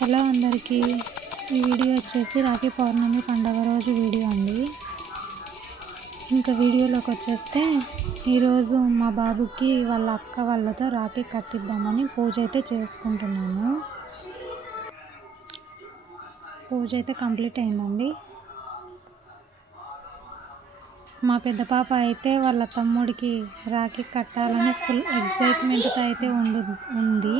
Hello అందరికీ ఈ video వచ్చేసి రాఖీ పౌర్ణమి పండగ రోజు వీడియో అండి. ఇంకా వీడియోలోకి వచ్చేస్తే ఈరోజు మా బాబుకి వాళ్ళ అక్క వాళ్ళతో రాఖీ కట్టిద్దామని పూజ అయితే చేసుకుంటున్నాను పూజ అయితే కంప్లీట్ అయిందండి. మా పెద్ద పాప అయితే వాళ్ళ తమ్ముడికి రాఖీ కట్టాలని ఫుల్ ఎగ్జైట్మెంట్తో అయితే ఉండు ఉంది.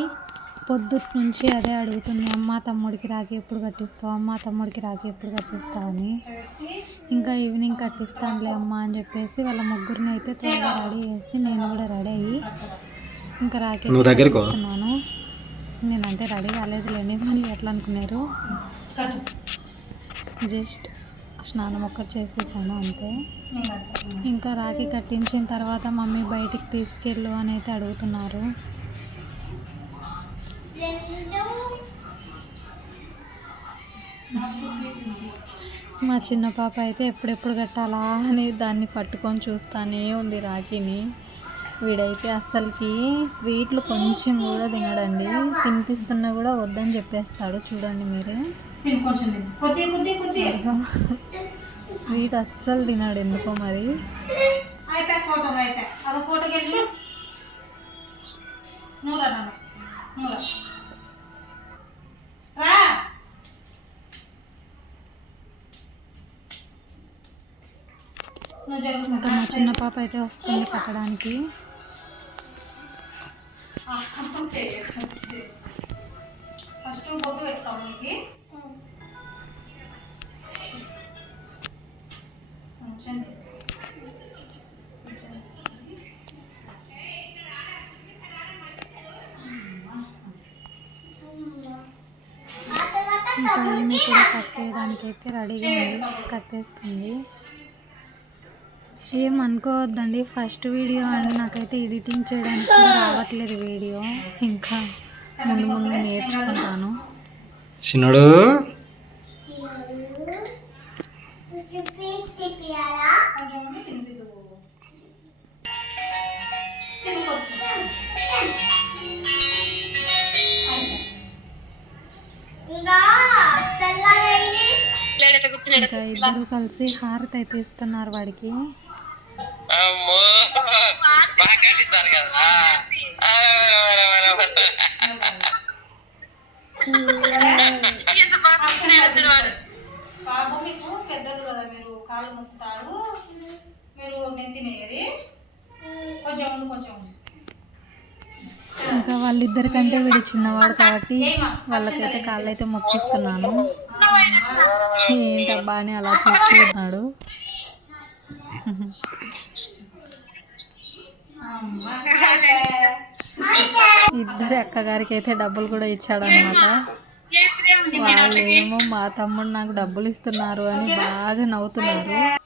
పొద్దుట్ నుంచి అదే అడుగుతుంది అమ్మ తమ్ముడికి రాఖీ ఎప్పుడు కట్టిస్తావు? అమ్మ తమ్ముడికి రాఖీ ఎప్పుడు కట్టిస్తావు? అని. ఇంకా ఈవినింగ్ కట్టిస్తానులే అమ్మ అని చెప్పేసి వాళ్ళ ముగ్గురిని అయితే త్వరగా రెడీ చేసి నేను కూడా రెడీ అయ్యి ఇంకా రాఖీ. కట్టిస్తున్నాను. నేనంటే రెడీ కాలేదులేండి మరి ఎట్లా అనుకున్నారు? జస్ట్ స్నానం ఒక్కటి చేసేసాను అంతే. ఇంకా రాఖీ కట్టించిన తర్వాత మమ్మీ బయటికి తీసుకెళ్ళు అని అయితే అడుగుతున్నారు. మా చిన్న పాప అయితే ఎప్పుడెప్పుడు కట్టాలా అని దాన్ని పట్టుకొని చూస్తానే ఉంది రాఖీని. వీడైతే అస్సలకి స్వీట్లు కొంచెం కూడా తినడండి. తినిపిస్తున్నా కూడా వద్దని చెప్పేస్తాడు. చూడండి మీరే. స్వీట్ అస్సలు తినాడు ఎందుకో మరి. ఫోటో ఫోటోకి వెళ్ళి నువ్వు రా నాన్న. నువ్వు రా. రా నువ్వు జరుగు ఇంకా మా చిన్న పాప అయితే వస్తుంది కట్టడానికి ఫస్ట్ బొట్టు పెడతాం ఇంకా ఈమె కూడా కట్టేయడానికి అయితే రెడీగా ఉంది కట్టేస్తుంది. ఏం అనుకోవద్దండి ఫస్ట్ వీడియో అని నాకైతే ఎడిటింగ్ చేయడానికి కూడా రావట్లేదు వీడియో. ఇంకా ముందు ముందు నేర్చుకుంటాను. చిన్నడు? కొంచెం ఉండి ఇంకా ఇద్దరు కలిసి హారతి అయితే ఇస్తున్నారు వాడికి. బాబు మీకు పెద్దలు కదా మీరు కాళ్ళు మీరు నెత్తినేయరి కొంచెం ముందు కొంచెం. ఇంకా వాళ్ళిద్దరికంటే వీడు చిన్నవాడు కాబట్టి వాళ్ళకైతే కాళ్ళు అయితే మొక్కిస్తున్నాను. ఏంటబ్బా అని అలా చూస్తున్నాడు. ఇద్దరు అక్కగారికి అయితే డబ్బులు కూడా ఇచ్చాడనమాట వాళ్ళేమో వాళ్ళు ఏమో మా తమ్ముడు నాకు డబ్బులు ఇస్తున్నారు అని బాగా నవ్వుతున్నారు.